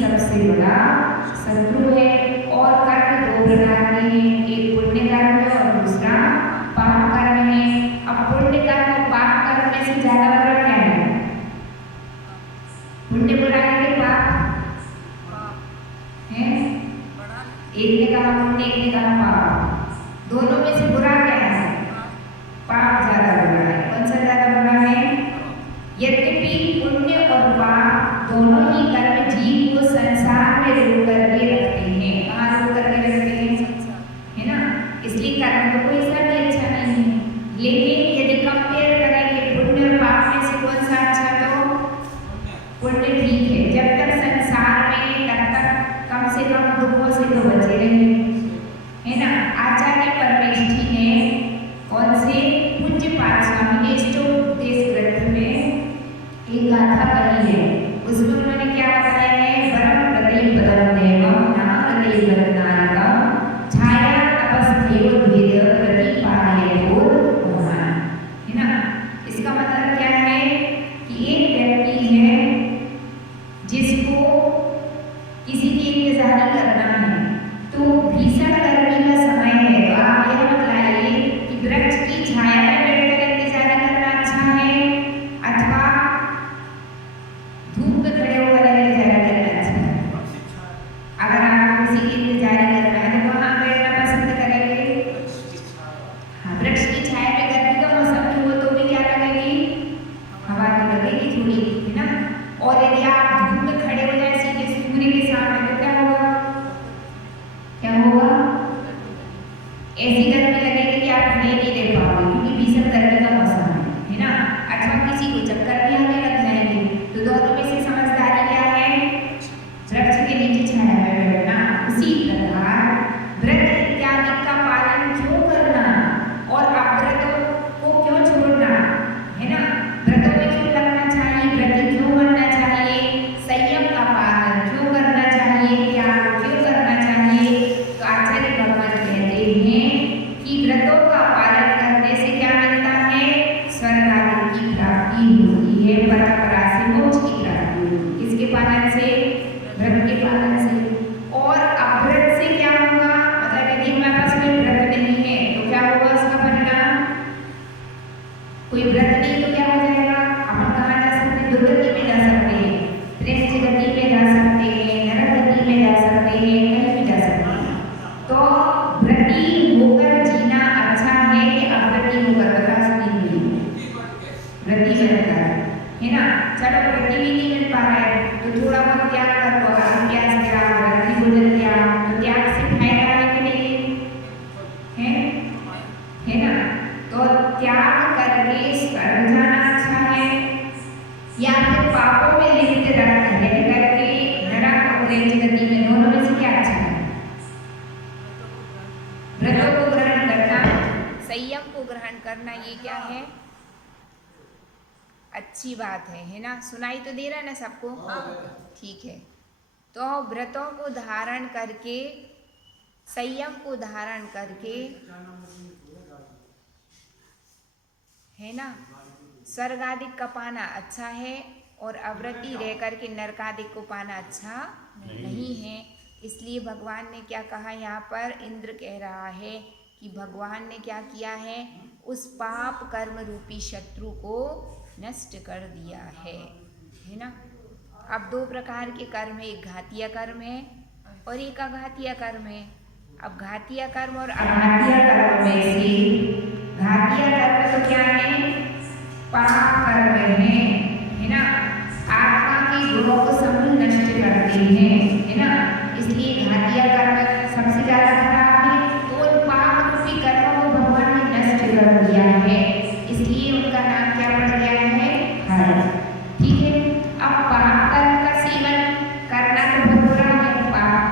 सबसे बड़ा शत्रु है और हैं, एक पुण्य कर्म है और दूसरा पाप कर्म है। अब पुण्य कर्म और पाप कर्म में से ज्यादा बुरा क्या है? पुण्य बुरा है कि पाप है? एक ने कहा पुण्य, एक ने कहा पाप। दोनों में से बुरा क्या है? पाप ज्यादा बुरा है। कौन सा ज्यादा बुरा है? यद्यपि पुण्य और पाप दोनों ही कर्म जीव को संसार में रोक करके रखते हैं। कहाँ रोक करके रखते हैं? है ना? इसलिए कर्म तो कोई सा भी अच्छा नहीं है, लेकिन यदि कंपेयर करेंगे पुण्य और पाप में से कौन सा अच्छा, तो पुण्य ठीक है। जब तक संसार में तब तक कम से कम दुखों से तो बचे रहे, है ना? आचार्य परमेष्ठी ने कौन से पूज्यपाद स्वामी ने इष्टोपदेश ग्रंथ में एक गाथा कही है। उसमें उन्होंने क्या बताया है? वरम प्रति पदम देवम नाम प्रति वरदानकम छाया तपस्थेव भेद प्रतिपादयेतोर भगवान। है ना? इसका मतलब क्या है कि एक व्यक्ति है जिसको किसी की इंतजार करना है, तो भीषण गर्मी का समय है, तो आप यह बतलाइए कि वृक्ष की छाया में बैठकर इंतजार करना अच्छा है अथवा धूप में खड़े होकर इंतजार करना अच्छा है? अगर आपको किसी की इंतजार करना है तो वहां बैठना पसंद करेंगे? हाँ, वृक्ष की छाया में गर्मी का मौसम भी हो तो भी क्या लगेगी? हवा तो लगेगी थोड़ी, है ना? और यदि आप धूप में खड़े हो जाए सीधे सूर्य के सामने तो क्या होगा? क्या होगा? ऐसी गर्मी लगेगी कि आप खड़े नहीं रह पाओगे, क्योंकि भीषण गर्मी का मौसम है ना? अथवा किसी को चक्कर भी आने लग जाएंगे। तो दोनों में से समझदारी क्या है? वृक्ष के नीचे छाया में बैठना। उसी प्रकार व्रत इत्यादि का पालन क्यों करना और अव्रतों को क्यों छोड़ना, है ना? व्रतों में क्यों लगना चाहिए, व्रत क्यों बनना चाहिए, संयम का पालन क्यों करना चाहिए, त्याग क्यों करना चाहिए? तो आचार्य भगवान कहते हैं कि व्रतों का पालन करने से क्या मिलता है? स्वर्ग आदि की प्राप्ति होती है, परंपरा से मोक्ष की प्राप्ति होती है। किसके पालन से? व्रत के पालन से। और अव्रत से क्या होगा? मतलब यदि हमारे पास कोई व्रत नहीं है तो क्या होगा उसका परिणाम? कोई व्रत नहीं तो क्या हो जाएगा? हम कहाँ जा सकते हैं? दुर्गति में जा सकते हैं, श्रेष्ठ गति में जा सकते हैं, नरक गति में जा सकते हैं, कहीं भी जा सकते हैं। तो व्रती होकर जीना अच्छा है कि अव्रती होकर? बता सुनी हुई व्रती बनकर, है ना? चलो व्रती भी नहीं मिल पा रहा है तो थोड़ा बहुत त्याग कर लो। अगर त्याग त्याग व्रती भोजन त्याग, तो त्याग से फायदा है कि नहीं है ना? तो त्याग करके स्वर्ग जाना अच्छा है या फिर पापों में लिप्त रह करके नरक और प्रेत गति में, दोनों में से क्या अच्छा है? व्रतों को ग्रहण करना, संयम को ग्रहण करना, ये क्या है? अच्छी बात है ना? सुनाई तो दे रहा है ना सबको? ठीक है। तो व्रतों को धारण करके, संयम को धारण करके, है ना, स्वर्ग आदि का पाना अच्छा है और अव्रती रह करके नरक आदि को पाना अच्छा नहीं है। इसलिए भगवान ने क्या कहा यहाँ पर? इंद्र कह रहा है कि भगवान ने क्या किया है? उस पाप कर्म रूपी शत्रु को नष्ट कर दिया है ना? अब दो प्रकार के कर्म है, एक घातीय कर्म है और एक अघातीय कर्म है। अब घातीय कर्म और अघातीय कर्म में से घातीय कर्म तो क्या है? पाप कर्म है ना? आत्मा के गुणों को समूल नष्ट करते हैं, है ना? इसलिए घातीय कर्म सबसे ज्यादा खराब है। तो पाप रूपी कर्मों को भगवान ने नष्ट कर दिया है, इसलिए उनका नाम क्या पड़ गया है? हर। ठीक है। अब पाप कर्म का सेवन करना तो बहुत बुरा है, पाप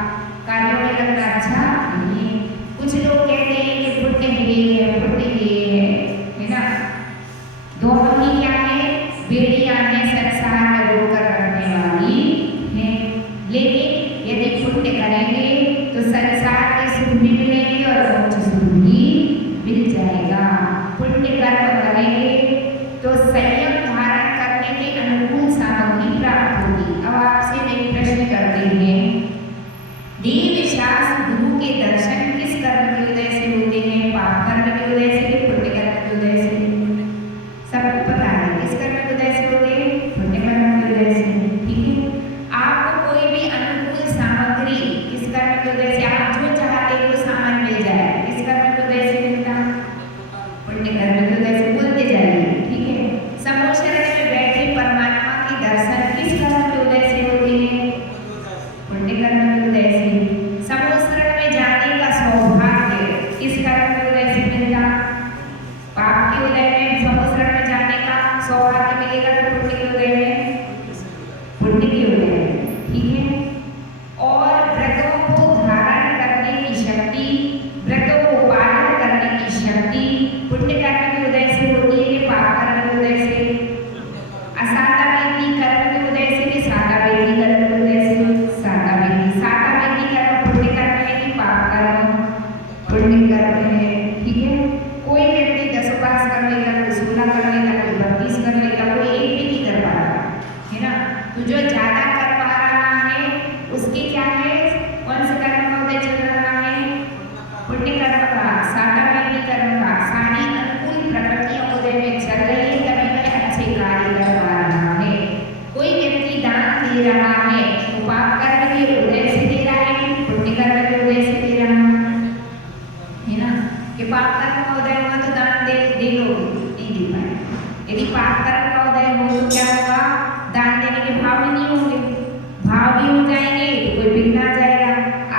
कार्यों में लगना अच्छा नहीं है। कुछ लोग कहते हैं कि पुण्य है है ना? दोनों ही क्या है? बेड़ियां हैं, संसार में रोकर रखने वाली है। लेकिन यदि पुण्य करेंगे तो कर्म पुण्य कर्म है। ठीक है, कोई व्यक्ति 10 उपास कर लेता, कोई 16 कर लेता, कोई 32 कर लेता, कोई एक भी नहीं कर पा रहा है ना। तो जो ज्यादा कर पा रहा है उसके क्या है, कौन से कर्म का उदय चल रहा है, पुण्य कर्म का, साकाम्य कर्म का, सारी अनुकूल प्रकृतियां उदय में चल रही है, तभी वह अच्छे कार्य कर पा रहा है। कोई व्यक्ति दान दे रहा है तो पाप कर्म के उदय से दे रहा है कि पुण्य कर्म के उदय से दे रहा है ना। कि पाप कर्म का उदय हुआ तो दान दे लोगे, नहीं दे पाए। यदि पाप कर्म का उदय हो तो क्या होगा, दान देने के भाव भी नहीं होंगे, भाव भी हो जाएंगे तो कोई बिगड़ आ जाएगा।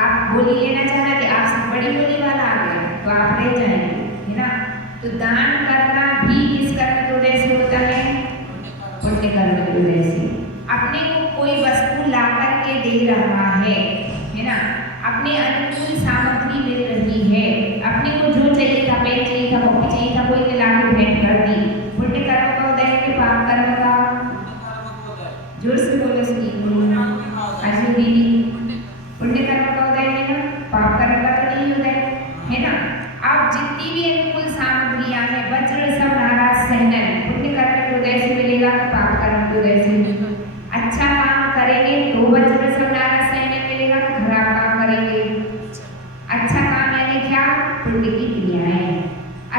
आप बोली लेना चाहना कि आपसे बड़ी बोली वाला आ गया तो आप रह जाएंगे, है ना। तो दान करना भी किस कर्म के उदय से होता है, पुण्य कर्म के उदय से। अपने को कोई वस्तु ला करके दे रहा है ना, अपने अनुकूल सामग्री मिल रही है, अपने को जो चाहिए था, पेन चाहिए था, कॉपी चाहिए था, कोई ने ला के भेंट कर दी, पुण्य कर्म का उदय है कि पाप कर्म का, जोर से बोलो सुनी अजू दीदी, पुण्य कर्म का उदय है ना, पाप कर्म का तो नहीं उदय है ना। आप जितनी भी अनुकूल सामग्रियां हैं, वज्र सब नाराज सहनन, पुण्य कर्म के उदय से मिलेगा कि पाप कर्म के उदय से। अच्छा काम करेंगे तो वज्र सब नाराज सहनन मिलेगा, खराब काम करेंगे। अच्छा काम यानी क्या, पुण्य की क्रियाएं।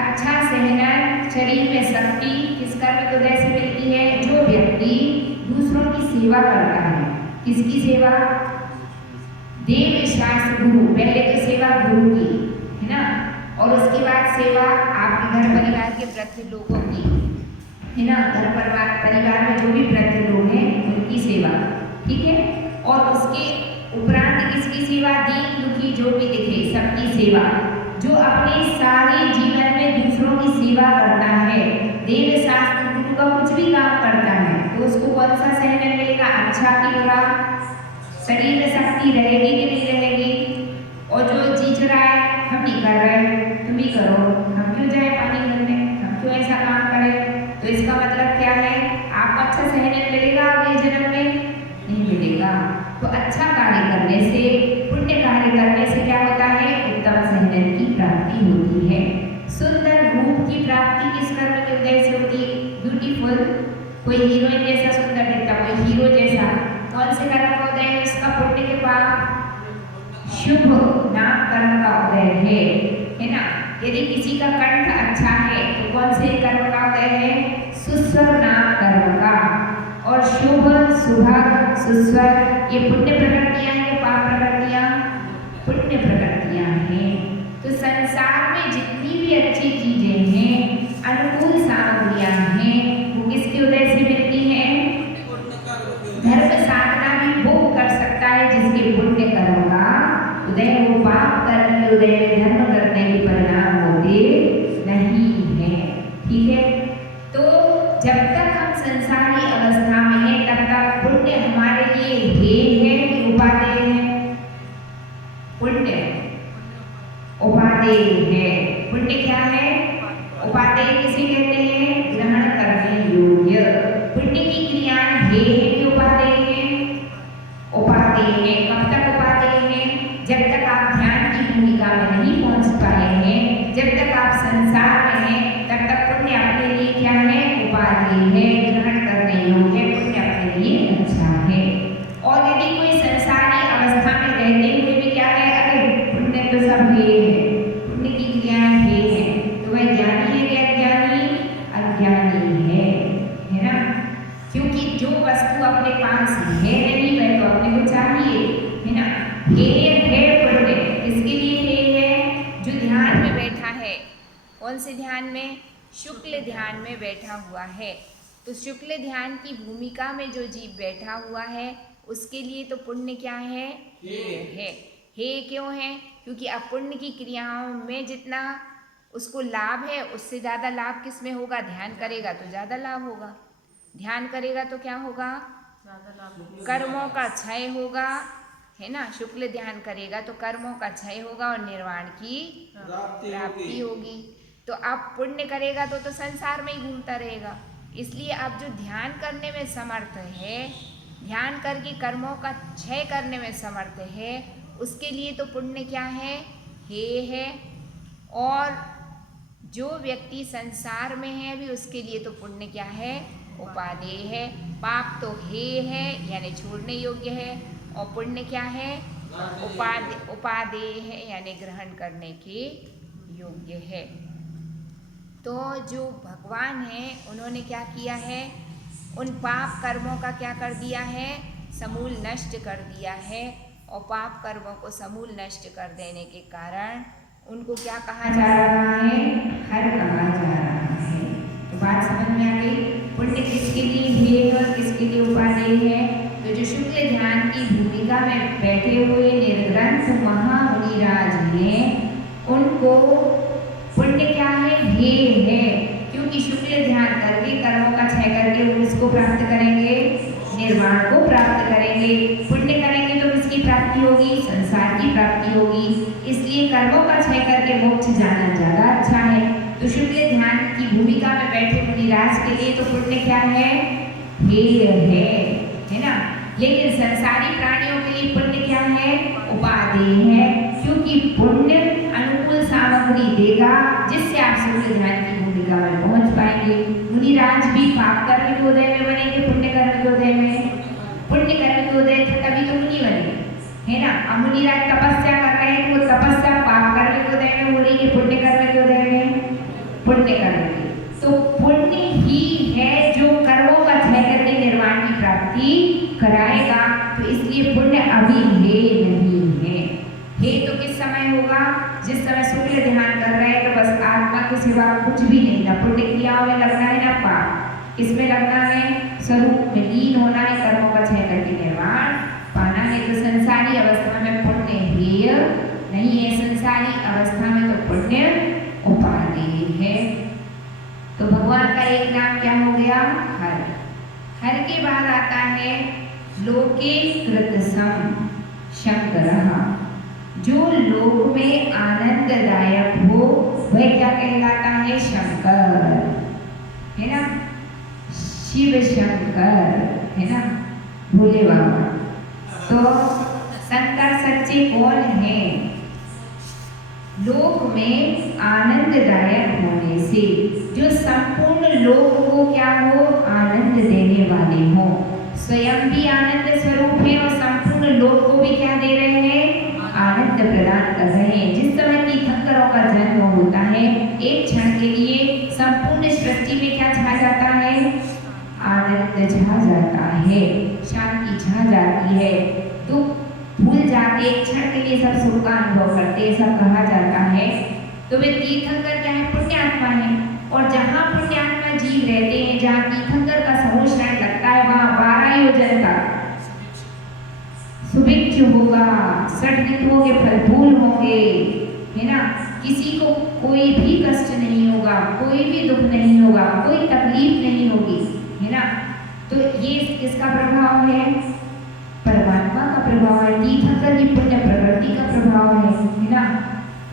अच्छा सहनन, शरीर में शक्ति किस कर्म के उदय से मिलती है, जो व्यक्ति दूसरों की सेवा करता है। किसकी सेवा, देव शास्त्र गुरु, पहले तो सेवा गुरु की है ना, और उसके बाद सेवा आपके घर परिवार के वृद्ध लोगों की है ना, घर परिवार में जो भी वृद्ध लोग हैं उनकी सेवा, ठीक है। और उसके उपरांत किसकी सेवा, दीन दुखी जो भी दिखे सबकी सेवा। जो अपने सारे जीवन में दूसरों की सेवा करता है, देव शास्त्र गुरु का कुछ भी काम करता है, तो उसको कौन सा सहन मिलेगा, अच्छा की बुरा, शरीर में शक्ति रहेगी कि नहीं रहेगी। और जो चीज रहा है हम नहीं कर रहे, तुम ही करो, हम क्यों जाए पानी भरने, हम क्यों ऐसा काम करें, तो इसका मतलब क्या है, आपको अच्छा सहन मिलेगा अगले जन्म में नहीं मिलेगा। तो अच्छा कार्य करने से, पुण्य कार्य करने से क्या होता है, उत्तम सहन की प्राप्ति होती है। सुंदर रूप की प्राप्ति किस कर्म के उदय से होती है, ब्यूटीफुल, कोई हीरोइन जैसा सुंदर दिखता, कोई हीरो जैसा, कौन से कर्म का उदय है उसका, पुण्य के पाप शुभ नाम कर्म का उदय है ना। यदि किसी का कंठ अच्छा है तो कौन से कर्म का उदय है, सुस्वर नाम कर्म का। और शुभ, सुभग, सुस्वर ये पुण्य प्रकृतियां हैं, पाप प्रकृतियां, पुण्य प्रकृतियां हैं। तो संसार में जितनी भी अच्छी चीजें हैं, अनुकूल सामग्रियां हैं, वो किसके उदय से मिलती हैं, धर्म साधना भी वो कर सकता है जिसके पुण्य कर्म का उदय हो। पाप कर्म के उदय में धर्म करने के परिणाम होते नहीं है, ठीक है। तो जब तक हम संसारी अवस्था में हैं तब तक पुण्य हमारे लिए हेय है कि उपादेय है, पुण्य उपादेय है। पुण्य क्या है, उपादेय किसे कहते हैं, ग्रहण करने योग्य। पुण्य की क्रियाएं हेय है कि उपादेय है, उपादेय है। कब तक उपादेय है, जब तक आप ध्यान की भूमिका में नहीं पहुंच पाए हैं, जब तक आप संसार में हैं, तब तक पुण्य अपने लिए क्या है, उपादेय है, ग्रहण करने योग्य, पुण्य अपने लिए अच्छा है। और यदि कोई संसारी अवस्था में रहते हुए भी क्या है, अरे पुण्य तो सब हेय है, पुण्य की क्रियाएं हेय है, तो वह ज्ञानी है कि अज्ञानी, अज्ञानी है ना। क्योंकि जो वस्तु अपने पास है नहीं, वह तो अपने को चाहिए, है ना। हेय है पुण्य, किसके लिए हेय है, जो ध्यान में बैठा है। कौन से ध्यान में, शुक्ल ध्यान में बैठा हुआ है। तो शुक्ल ध्यान की भूमिका में जो जीव बैठा हुआ है उसके लिए तो पुण्य क्या है, हेय है। हेय क्यों है, क्योंकि अपुण्य की क्रियाओं में जितना उसको लाभ है उससे ज़्यादा लाभ किस में होगा, ध्यान करेगा तो ज़्यादा लाभ होगा, ध्यान करेगा तो क्या होगा, कर्मों का क्षय होगा, है ना। शुक्ल ध्यान करेगा तो कर्मों का क्षय होगा और निर्वाण की प्राप्ति होगी। तो आप पुण्य करेगा तो संसार में ही घूमता रहेगा। इसलिए आप जो ध्यान करने में समर्थ है, ध्यान करके कर्मों का क्षय करने में समर्थ है, उसके लिए तो पुण्य क्या है, हेय है। और जो व्यक्ति संसार में है अभी उसके लिए तो पुण्य क्या है, उपादेय है। पाप तो हेय है यानी छोड़ने योग्य है, और पुण्य क्या है, उपादेय है यानी ग्रहण करने के योग्य है। तो जो भगवान हैं उन्होंने क्या किया है, उन पाप कर्मों का क्या कर दिया है, समूल नष्ट कर दिया है। और पाप कर्मों को समूल नष्ट कर देने के कारण उनको क्या कहा जा रहा है, हर कहा जा रहा है। तो बात समझ में आ गई। पुण्य किसके लिए हेय और किसके लिए उपादेय है। तो जो शुक्ल ध्यान की भूमिका में बैठे हुए निर्ग्रंथ महामुनिराज हैं उनको पुण्य क्या है, हेय है। क्योंकि शुक्ल ध्यान करके कर्मों का क्षय करके वो किसको प्राप्त करेंगे, निर्वाण को प्राप्त करेंगे। पुण्य करेंगे तो किसकी प्राप्ति होगी, संसार की प्राप्ति होगी। इसलिए कर्मों का क्षय करके मोक्ष जाना ज्यादा अच्छा है। तो शुक्ल ध्यान की भूमिका में बैठे मुनिराज के लिए तो पुण्य क्या है, हेय है ना। लेकिन संसारी प्राणियों के लिए पुण्य क्या है, उपादेय है। क्योंकि पुण्य अनुकूल सामग्री देगा जिससे आप शुक्ल ध्यान की भूमिका में पहुंच पाएंगे। मुनिराज भी पाप कर्म के उदय में बनेंगे, पुण्य कर्म के उदय में। पुण्य कर्म के उदय थे तभी तो मुनि बने, है ना। अब मुनिराज तपस्या कर रहे हैं, वो तपस्या पाप कर्म के उदय में हो रही है, पुण्य कर्म के उदय में, पुण्य कर्म के। तो पुण्य ही है जो कर्मों का क्षय करके निर्वाण की प्राप्ति कराएगा। तो इसलिए पुण्य अभी हेय नहीं है। हेय तो किस समय होगा, जिस समय शुक्ल ध्यान कर रहे हैं तो बस आत्मा के सिवा कुछ भी नहीं, ना पुण्य क्रियाओं में लगना है ना पाप। किसमें लगना है, स्वरूप में लीन होना है, कर्मों का क्षय करके निर्वाण पाना है। तो संसारी अवस्था में पुण्य हेय नहीं है, संसारी अवस्था में तो पुण्य उपादेय है। तो भगवान का एक नाम क्या हो गया, हर। हर के बाद आता है लोके कृत सम शंकरः। जो लोक में आनंददायक हो वह क्या कहलाता है, शंकर, है ना। शिव शंकर, है ना, भोले बाबा। तो शंकर सच्चे कौन है, लोक में आनंददायक होने से, जो संपूर्ण लोक को क्या हो, आनंद देने वाले हो। स्वयं भी आनंद स्वरूप है और संपूर्ण लोक को भी क्या दे रहे हैं, आनंद प्रदान कर रहे हैं। जिस समय तीर्थंकरों का जन्म होता है एक क्षण के लिए संपूर्ण सृष्टि में क्या छा जाता है, आनंद छा जाता है, शांति छा जाती है। तो भूल जाते, एक क्षण के लिए सब सुख का अनुभव करते, सब कहा जाता है। तो वे तीर्थंकर क्या है, पुण्यात्मा है। और जहाँ पुण्यात्मा जीव रहते हैं, जहाँ तीर्थंकर का समूह शरण लगता है, वहाँ 12 योजन का सुभिक्ष होगा, 60 ऋतुओं के फलफूल होंगे, है ना। किसी को कोई भी कष्ट नहीं होगा, कोई भी दुख नहीं होगा, कोई तकलीफ नहीं होगी, है ना। तो ये किसका प्रभाव है, परमात्मा का प्रभाव है, तीर्थंकर की पुण्य प्रवृत्ति का प्रभाव है ना।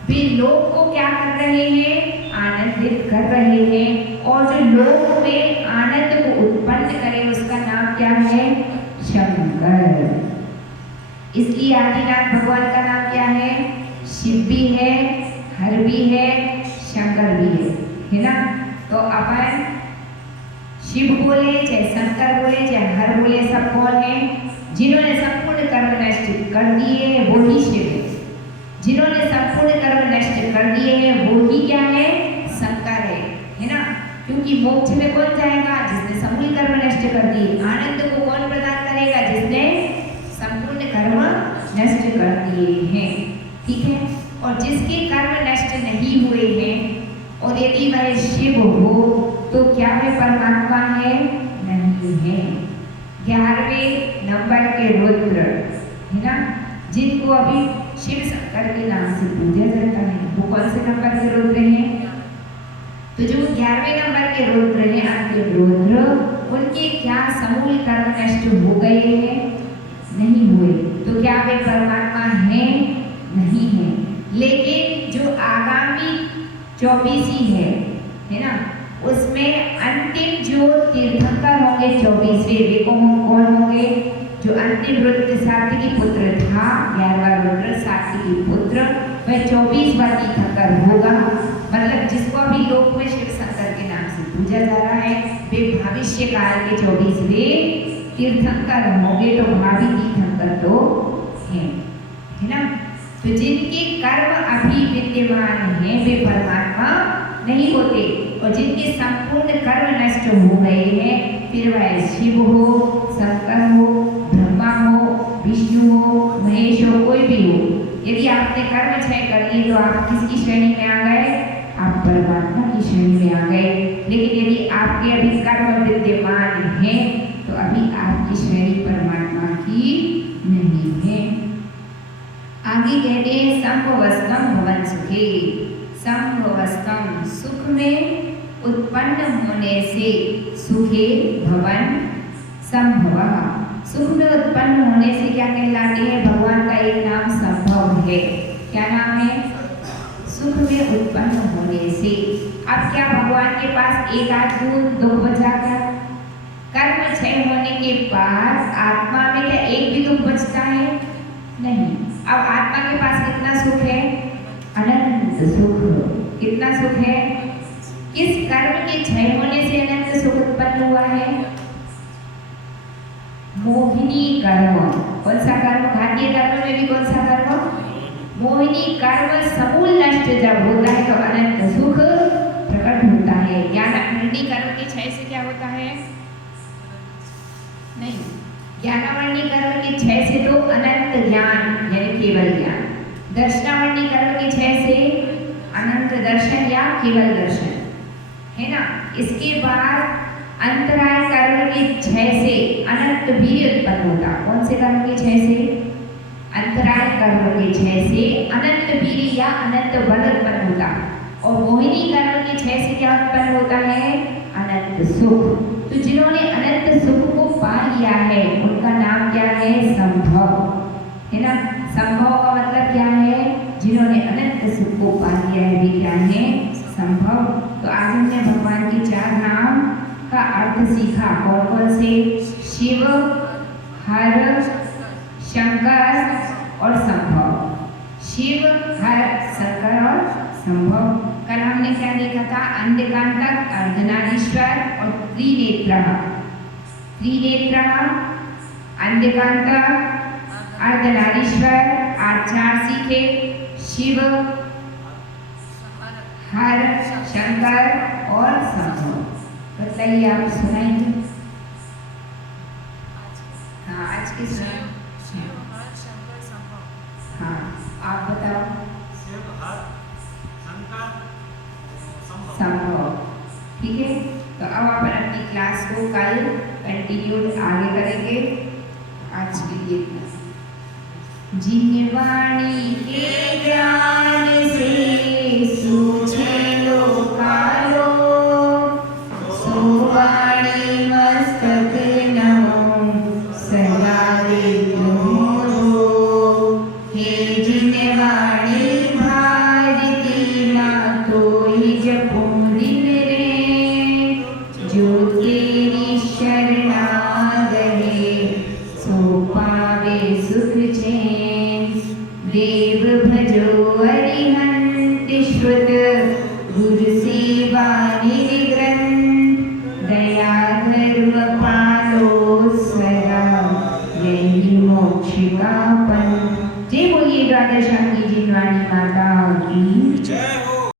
वे लोक को क्या कर रहे हैं, आनंदित कर रहे हैं। और जो लोक में आनंद को उत्पन्न करे उसका नाम क्या है, शंकर। इसलिए आदिनाथ भगवान का नाम क्या है, शिव भी है, हर भी है, शंकर भी है ना। तो अपन शिव बोले चाहे शंकर बोले चाहे हर बोले, सब कौन है, जिन्होंने संपूर्ण कर्म नष्ट कर दिए हैं वो ही शिव है। जिन्होंने संपूर्ण कर्म नष्ट कर दिए हैं वो ही क्या है, शंकर है ना। क्योंकि मोक्ष में कौन जाएगा, जिसने समूल कर्म नष्ट कर दिए। आनंद को कौन प्रदान करेगा, जिसने संपूर्ण कर्म नष्ट कर दिए हैं, ठीक है। और जिसके कर्म नष्ट नहीं हुए हैं और यदि वह शिव हो तो क्या वह परमात्मा है, नहीं है। 11वें नंबर के रुद्र, है ना, जिनको अभी शिव शंकर के नाम से पूजा जाता है, वो कौन से नंबर के रुद्र हैं, तो जो 11वें नंबर के रुद्र हैं, अंतिम रुद्र, उनके क्या समूल कर्म नष्ट हो गए हैं, नहीं हुए। तो क्या वे परमात्मा हैं, नहीं है। लेकिन जो आगामी 24 है ना, उसमें अंतिम जो तीर्थंकर होंगे 24वें, वे कौन होंगे, जो अंतिम रुद्र सात्विकी पुत्र था, 11वां रुद्र सात्विकी पुत्र, वह 24वां तीर्थंकर होगा। मतलब जिसको अभी लोक में शिव शंकर के नाम से पूजा जा रहा है, वे भविष्य काल के 24वें तीर्थंकर होंगे। तो भावी तीर्थंकर तो हैं, है ना। तो जिनके कर्म अभी विद्यमान हैं वे परमात्मा नहीं होते, और जिनके संपूर्ण कर्म नष्ट हो गए हैं, फिर वह शिव हो, शंकर हो, ब्रह्मा हो, विष्णु हो, महेश हो, कोई भी हो। यदि आपने कर्म क्षय कर लिए तो आप किसकी श्रेणी में आ गए? आप परमात्मा की श्रेणी में आ गए। लेकिन यदि आपके अभी कर्म विद्यमान हैं तो अभी आपकी श्रेणी परमात्मा की नहीं है। आगे कहते हैं संभवस्तम भवन सुखे। संभवस्तम सुख में उत्पन्न होने से सुखे भवन संभव। सुख में उत्पन्न होने से क्या कहलाते हैं? भगवान का एक नाम संभव है। क्या नाम है? सुख में उत्पन्न होने से। अब क्या भगवान के पास एक आध बूंद दुख बचा क्या? कर्म क्षय होने के बाद आत्मा में क्या एक भी दुख बचता है? नहीं। अब आत्मा के पास कितना सुख है? अनंत सुख। कितना सुख है? किस कर्म के क्षय होने से अनंत सुख उत्पन्न हुआ है? मोहिनी कर्म। कौन सा कर्म? घातीय कर्म में भी कौन सा कर्म? मोहिनी कर्म समूल नष्ट जब होता है तो अनंत सुख प्रकट होता है। ज्ञानावर्णी कर्म के क्षय से क्या होता है? नहीं, ज्ञानावर्णी कर्म के क्षय से तो अनंत ज्ञान यानी केवल ज्ञान। दर्शनावर्णी कर्म के क्षय से अनंत दर्शन या केवल दर्शन, है ना। इसके बाद अंतराय कर्म के क्षय से अनंत वीर्य उत्पन्न होता। कौन से कर्म के क्षय से? अंतराय कर्म के क्षय से अनंत वीर्य या अनंत बल उत्पन्न होता। और मोहिनी कर्म के क्षय से क्या उत्पन्न होता है? अनंत सुख। तो जिन्होंने अनंत सुख को पा लिया है उनका नाम क्या है? संभव, है ना। संभव का मतलब क्या है? जिन्होंने अनंत सुख को पा लिया है वे क्या है? संभव। तो आज हमने भगवान के 4 नाम का अर्थ सीखा। कौन कौन से? शिव, हर, शंकर और संभव। शिव, हर, शंकर और संभव। कल हमने क्या देखा था? अंधकांतक, अर्धनारीश्वर और त्रिनेत्र। त्रिनेत्र, अंधकांतक, अर्धनारीश्वर। आज 4 सीखे। शिव, हर, शंकर और संभव। बताइए, आप सुनाएंगे? हाँ, आज के सुनाए। हाँ, आप बताओ। संभव। ठीक है, तो अब अपन अपनी क्लास को कल कंटिन्यू आगे करेंगे। आज के लिए इतना। जिन वाणी के ज्ञान से सूझे लोकालो, सो वाणी मस्तक नमो सदा देवो। हे जिन वाणी भारती ना तोहि जपो दिन रे, जो तेरी शरणागहे सो पावे सुख चैन। देव भजो अरिहंत श्रुत, गुरु सेवा निर्ग्रंथ। दया धर्म पालो सदा, यही मोक्ष का पंथ। जय बोलिए द्वादशांगी जिनवाणी माता